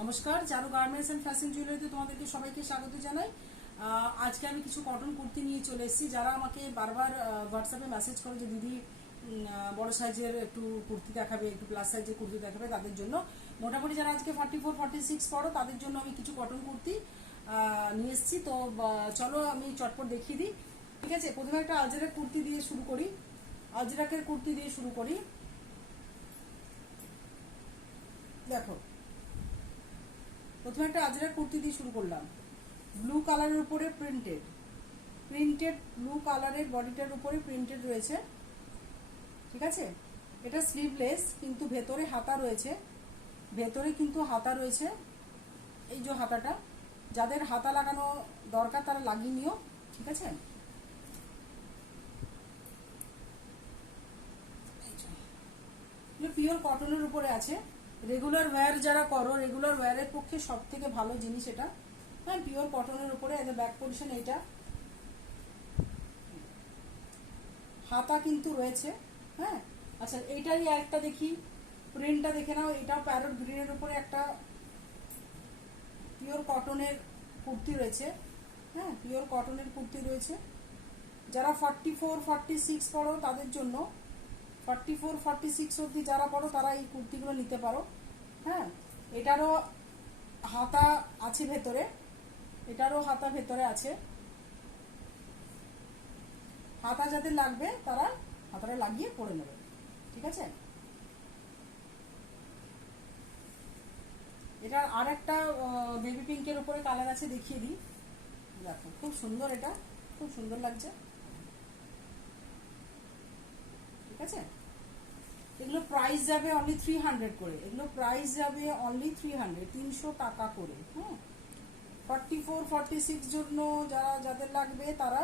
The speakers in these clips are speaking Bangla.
নমস্কার, চারু গার্মেন্টস এন্ড ফ্যাশন জুয়েলারিতে তোমাদেরকে সবাইকে স্বাগত জানাই। আজকে আমি কিছু কটন কুর্তি নিয়ে চলে এসেছি। যারা আমাকে বারবার হোয়াটসঅ্যাপে মেসেজ করো যে দিদি বড় সাইজের একটু কুর্তি দেখাবে, একটু প্লাস সাইজের কুর্তি দেখাবে, তাদের জন্য মোটামুটি যারা আজকে 44-46 পড়ো তাদের জন্য আমি কিছু কটন কুর্তি নিয়ে এসেছি। তো চলো আমি চটপট দেখিয়ে দিই। ঠিক আছে, প্রথমে একটা আজরাক কুর্তি দিয়ে শুরু করি। আজরাকের কুর্তি দিয়ে শুরু করি। দেখো, প্রথমে একটা আজরাক কুর্তি দিয়ে শুরু করলাম। ব্লু কালারের উপরে প্রিন্টেড ব্লু কালারের বডিটার উপরে প্রিন্টেড রয়েছে। ঠিক আছে, এটা স্লিভলেস কিন্তু ভেতরে হাতা রয়েছে। এই যে হাতাটা, যাদের হাতা লাগানো দরকার তারা লাগিয়ে নিও। ঠিক আছে, পিওর কটনের উপরে আছে। রেগুলার ওয়্যার যারা করো, রেগুলার ওয়্যারের পক্ষে সব থেকে ভালো জিনিস এটা। হ্যাঁ, পিওর কটনের উপরে ব্যাক পজিশন এইটা, হাতা কিন্তু রয়েছে। হ্যাঁ, আচ্ছা এইটারই একটা দেখি, প্রিন্টটা দেখে নাও। এটাও প্যারট গ্রিনের উপরে একটা পিওর কটনের কুর্তি রয়েছে। হ্যাঁ, পিওর কটনের কুর্তি রয়েছে। যারা 44-46 পড়ো তাদের জন্য, 44-46 অবধি যারা পড়ো তারা এই কুর্তিগুলো নিতে পারো। হ্যাঁ, এটারও হাতা আছে ভেতরে, আছে। হাতা যাদের লাগবে তারা হাতাটা লাগিয়ে পরে নেবে। ঠিক আছে, এটার আর একটা বেবি পিঙ্কের উপরে কালার আছে, দেখিয়ে দিই। দেখো, খুব সুন্দর, এটা খুব সুন্দর লাগছে। ঠিক আছে, এগুলো প্রাইস যাবে অনলি 300 করে। 300 টাকা করে। হ্যাঁ, 44-46 জন্য যাদের লাগবে তারা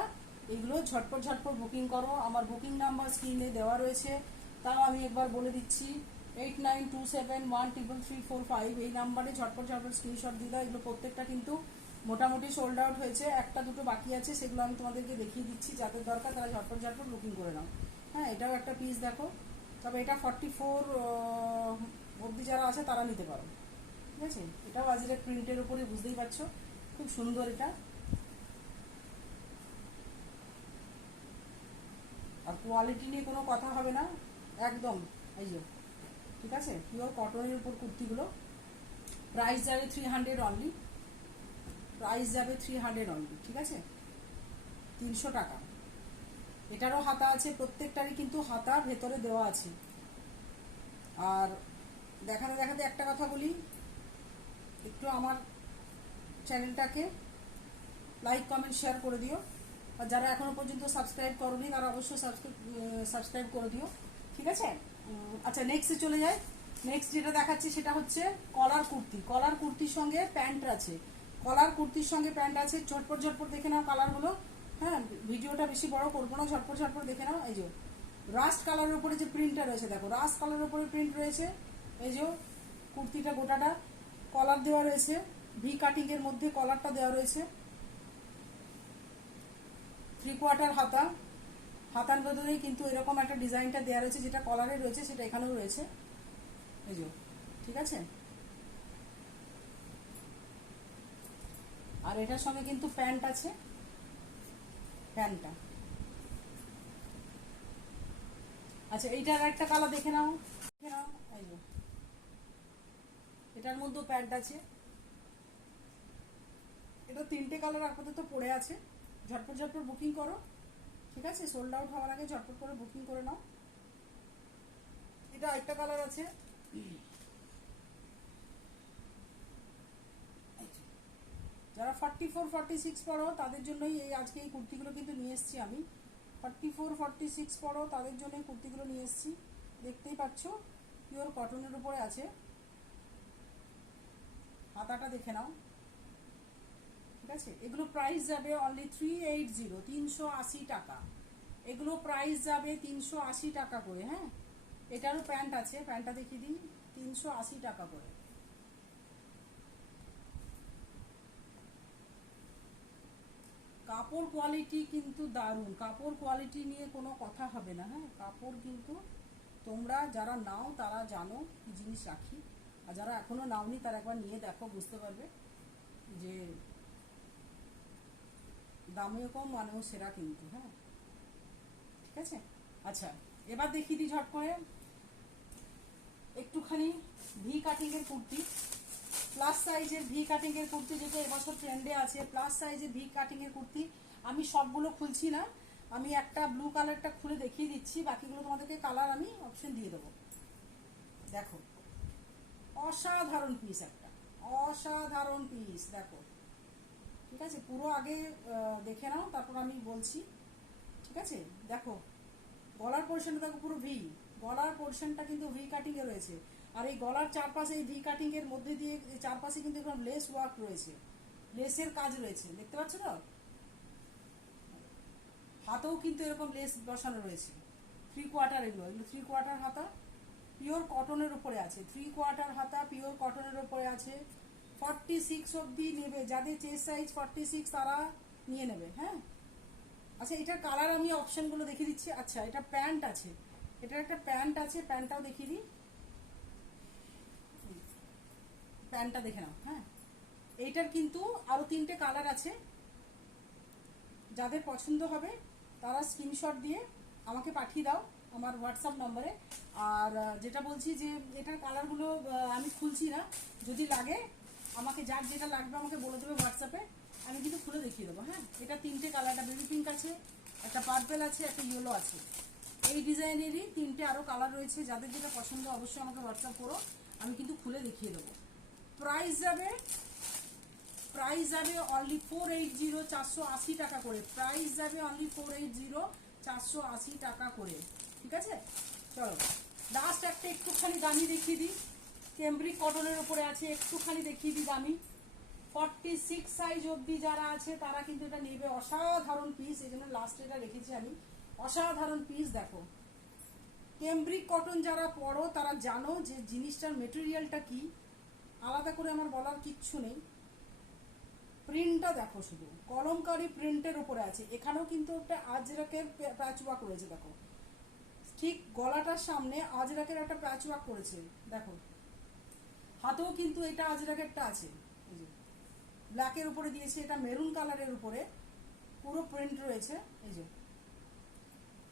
এগুলো ঝটপট বুকিং করো। আমার বুকিং নাম্বার স্ক্রিনে দেওয়া রয়েছে, তাও আমি একবার বলে দিচ্ছি। 8927133345 এই নাম্বারে ঝটপট স্ক্রিনশট দিয়ে দাও। এগুলো প্রত্যেকটা কিন্তু মোটামুটি সোল্ড আউট হয়েছে, একটা দুটো বাকি আছে, সেগুলো আমি তোমাদেরকে দেখিয়ে দিচ্ছি। যাদের দরকার তারা ঝটপট বুকিং করে নাও। হ্যাঁ, এটাও একটা পিস দেখো, তবে এটা 44 অবধি যারা আছে তারা নিতে পারো। ঠিক আছে, এটাও আজকের প্রিন্টের উপরে, বুঝতেই পারছো খুব সুন্দর এটা। আর কোয়ালিটি নিয়ে কোনো কথা হবে না, একদম। এই যে, ঠিক আছে, পিওর কটনের উপর কুর্তিগুলো। প্রাইস যাবে 300 অনলি, ঠিক আছে, 300 টাকা। এটারও হাতা আছে, প্রত্যেকটারই কিন্তু হাতা ভেতরে দেওয়া আছে। আর দেখাতে একটা কথা বলি, একটু আমার চ্যানেলটাকে লাইক কমেন্ট শেয়ার করে দিও। আর যারা এখনো পর্যন্ত সাবস্ক্রাইব করোনি তারা অবশ্যই সাবস্ক্রাইব করে দিও। ঠিক আছে, আচ্ছা নেক্সটে চলে যায়। নেক্সট যেটা দেখাচ্ছি সেটা হচ্ছে কলার কুর্তির সঙ্গে প্যান্ট আছে। ঝটপট দেখে নাও কালারগুলো। হ্যাঁ, ভিডিওটা বেশি বড় করবো না, ঝটপট দেখে নাও। এই যে রাস্ট কালারের উপরে যে প্রিন্টটা রয়েছে, দেখো রাস্ট কালারের উপরে প্রিন্ট রয়েছে। এই যে কুর্তিটা গোটাটা কলার দেওয়া রয়েছে, ভি কাটিং এর মধ্যে কলারটা দেওয়া রয়েছে। 3/4 হাতার ভেতরেই কিন্তু এরকম একটা ডিজাইনটা দেওয়া রয়েছে, যেটা কলারে রয়েছে সেটা এখানেও রয়েছে। এই যে, ঠিক আছে, আর এটার সঙ্গে কিন্তু প্যান্ট আছে। প্যান্টটা আচ্ছা, এইটার একটা কালার দেখে নাও। এই যে, এটার মধ্যেও প্যান্ট আছে। এটা 3টে কালার আপাতত পড়ে আছে। ঝটপট বুকিং করো। ঠিক আছে, সোল্ড আউট হওয়ার আগে ঝটপট করে বুকিং করে নাও। এটা একটা কালার আছে। যারা 44-46 পড়ো তাদের জন্যই আজকে এই কুর্তিগুলো কিন্তু নিয়ে এসেছি আমি। 44-46 পড়ো তাদের জন্য এই কুর্তিগুলো নিয়ে এসেছি। দেখতেই পাচ্ছ, পিওর কটনের উপরে আছে। হাতাটা দেখে নাও। ঠিক আছে, এগুলো প্রাইস যাবে অনলি 380 টাকা। এগুলো প্রাইস যাবে 380 টাকা করে। হ্যাঁ, এটারও প্যান্ট আছে, প্যান্টটা দেখিয়ে দিই। 380 টাকা করে। কাপড় কোয়ালিটি কিন্তু দারুণ, কাপড় কোয়ালিটি নিয়ে কোনো কথা হবে না। হ্যাঁ, কাপড় কিন্তু তোমরা যারা নাও তারা জানো কি জিনিস রাখি। আর যারা এখনো নাওনি তারা একবার নিয়ে দেখো, বুঝতে পারবে যে দামেও কম মানেও সেরা কিন্তু। হ্যাঁ, ঠিক আছে। আচ্ছা, এবার দেখিয়ে দিই ঝট করে একটুখানি ভি কাটিং এর কুর্তি, প্লাস সাইজের ভি কাটিং এর কুর্তি, যেটা এবছর ট্রেন্ডে আছে। প্লাস সাইজের ভি কাটিং এর কুর্তি আমি সবগুলো খুলছি না, আমি একটা ব্লু কালারটা খুলে দেখিয়ে দিচ্ছি, বাকিগুলো তোমাদেরকে কালার আমি অপশন দিয়ে দেবো। দেখো, অসাধারণ পিস, একটা অসাধারণ পিস, দেখো, ঠিক আছে। পুরো আগে দেখে নাও, তারপর আমি বলছি, ঠিক আছে। দেখো গলার পোর্শনটা দেখো, পুরো ভি, গলার পোর্শনটা কিন্তু ভি কাটিং এ রয়েছে। আর এই গলার চারপাশে এই ভি কাটিং এর মধ্যে দিয়ে চারপাশে কিন্তু এরকম লেস ওয়ার্ক রয়েছে, লেসের কাজ রয়েছে, দেখতে পাচ্ছ তো। হাতেও কিন্তু এরকম লেস বসানো রয়েছে। 3/4 এগুলো এগুলো 3/4 হাতা, পিওর কটনের উপরে আছে। 3/4 হাতা পিওর কটনের উপরে আছে। 46 অবধি নেবে, যাদের চেস্ট সাইজ 46 তারা নিয়ে নেবে। হ্যাঁ, আচ্ছা, এটার কালার আমি অপশনগুলো দেখিয়ে দিচ্ছি। আচ্ছা, এটা প্যান্ট আছে, এটার একটা প্যান্ট আছে, প্যান্টটাও দেখিয়ে দিই, প্যান্টটা দেখে নাও। হ্যাঁ, এইটার কিন্তু আরো 3টে কালার আছে, যাদের পছন্দ হবে তারা স্ক্রিনশট দিয়ে আমাকে পাঠিয়ে দাও আমার হোয়াটসঅ্যাপ নম্বরে। আর যেটা বলছি যে এটার কালারগুলো আমি খুলছি না, যদি লাগে আমাকে, যার যেটা লাগবে আমাকে বলে দেবে হোয়াটসঅ্যাপে, আমি কিন্তু খুলে দেখিয়ে দেবো। হ্যাঁ, এটা 3টে কালার, একটা বেবি পিঙ্ক আছে, একটা পার্পেল আছে, একটা ইয়েলো আছে। এই ডিজাইনেরই 3টে আরও কালার রয়েছে, যাদের যেটা পছন্দ অবশ্যই আমাকে হোয়াটসঅ্যাপ করো, আমি কিন্তু খুলে দেখিয়ে দেবো। প্রাইস যাবে, প্রাইস যাবে অনলি 480, 480 টাকা করে। প্রাইস যাবে অনলি 480, 480 টাকা করে, ঠিক আছে। চলো লাস্ট একটা একটুখানি দামি দেখিয়ে দিই, ক্যামব্রিক কটনের উপরে আছে, একটুখানি দেখিয়ে দিই দামি। 46 সাইজ অবধি যারা আছে তারা কিন্তু এটা নেবে, অসাধারণ পিস, এই জন্য লাস্ট এটা রেখেছি আমি। অসাধারণ পিস, দেখো। ক্যামব্রিক কটন যারা পড়ো তারা জানো যে জিনিসটার মেটেরিয়ালটা কি, আলাদা করে আমার বলার কিচ্ছু নেই। প্রিন্টটা দেখো, শুধু কলমকারি প্রিন্টের উপরে আছে। এখানেও কিন্তু একটা আজরাকের প্যাচওয়ার্ক রয়েছে, দেখো, ঠিক গলাটার সামনে আজরাকের একটা প্যাচওয়ার্ক করেছে, দেখো। হাতেও কিন্তু এটা আজরাকেরটা আছে, এই যে ব্ল্যাকের উপরে দিয়েছে, এটা মেরুন কালারের উপরে পুরো প্রিন্ট রয়েছে, এই যে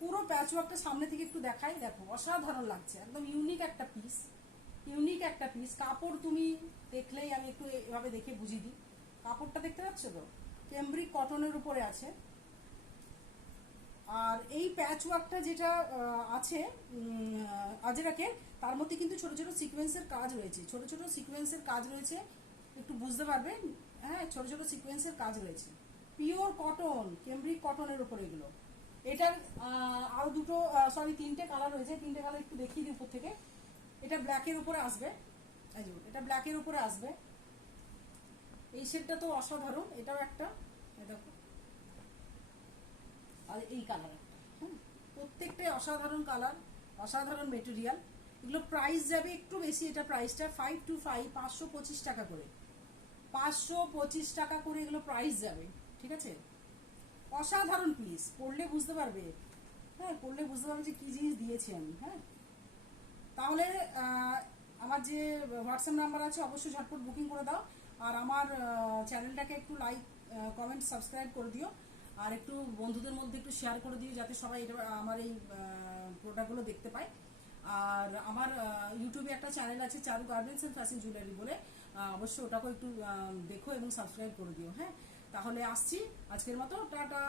পুরো প্যাচওয়ার্কটা সামনে থেকে একটু দেখাই, দেখো, অসাধারণ লাগছে, একদম ইউনিক একটা পিস, ইউনিক একটা পিস। কাপড় তুমি দেখলেই আমি একটু এভাবে দেখে বুঝিয়ে দিই, কাপড়টা দেখতে পাচ্ছ তো, ক্যামব্রিক কটনের উপরে আছে। আর এই প্যাচওয়ার্কটা যেটা আছে আজরাকে, তার মধ্যে কিন্তু ছোট ছোট সিকোয়েন্সের কাজ রয়েছে, ছোট ছোট সিকোয়েন্সের কাজ রয়েছে, একটু বুঝতে পারবে। হ্যাঁ, ছোট ছোট সিকোয়েন্সের কাজ রয়েছে, পিওর কটন, ক্যামব্রিক কটনের উপর এগুলো। এটার আরো দুটো, সরি 3টে কালার রয়েছে, 3টে কালার একটু দেখিয়ে দিই উপর থেকে। এটা ব্ল্যাকের উপরে আসবে, এই যে এটা ব্ল্যাকের উপরে আসবে। এই শেডটা তো অসাধারণ, এটাও একটা, দেখো। আর এই কালার একটা, হ্যাঁ, প্রত্যেকটাই অসাধারণ কালার, অসাধারণ মেটেরিয়াল। এগুলো প্রাইস যাবে একটু বেশি, এটা প্রাইসটা 525, 525 টাকা করে, 525 টাকা করে এগুলো প্রাইস যাবে, ঠিক আছে। অসাধারণ পিস, পড়লে বুঝতে পারবে। হ্যাঁ, পড়লে বুঝতে পারবে যে কি জিনিস দিয়েছি আমি। হ্যাঁ, তাহলে আমার যে হোয়াটসঅ্যাপ নাম্বার আছে অবশ্যই ঝটপট বুকিং করে দাও। আর আমার চ্যানেলটাকে একটু লাইক, কমেন্ট, সাবস্ক্রাইব করে দিও। আর একটু বন্ধুদের মধ্যে একটু শেয়ার করে দিও, যাতে সবাই এটা আমার এই প্রোডাক্টগুলো দেখতে পায়। আর আমার ইউটিউবে একটা চ্যানেল আছে, চারু গার্মেন্টস অ্যান্ড ফ্যাশন জুয়েলারি বলে, অবশ্যই ওটাকেও একটু দেখো এবং সাবস্ক্রাইব করে দিও। হ্যাঁ, তাহলে আসছি, আজকের মতো টাটা।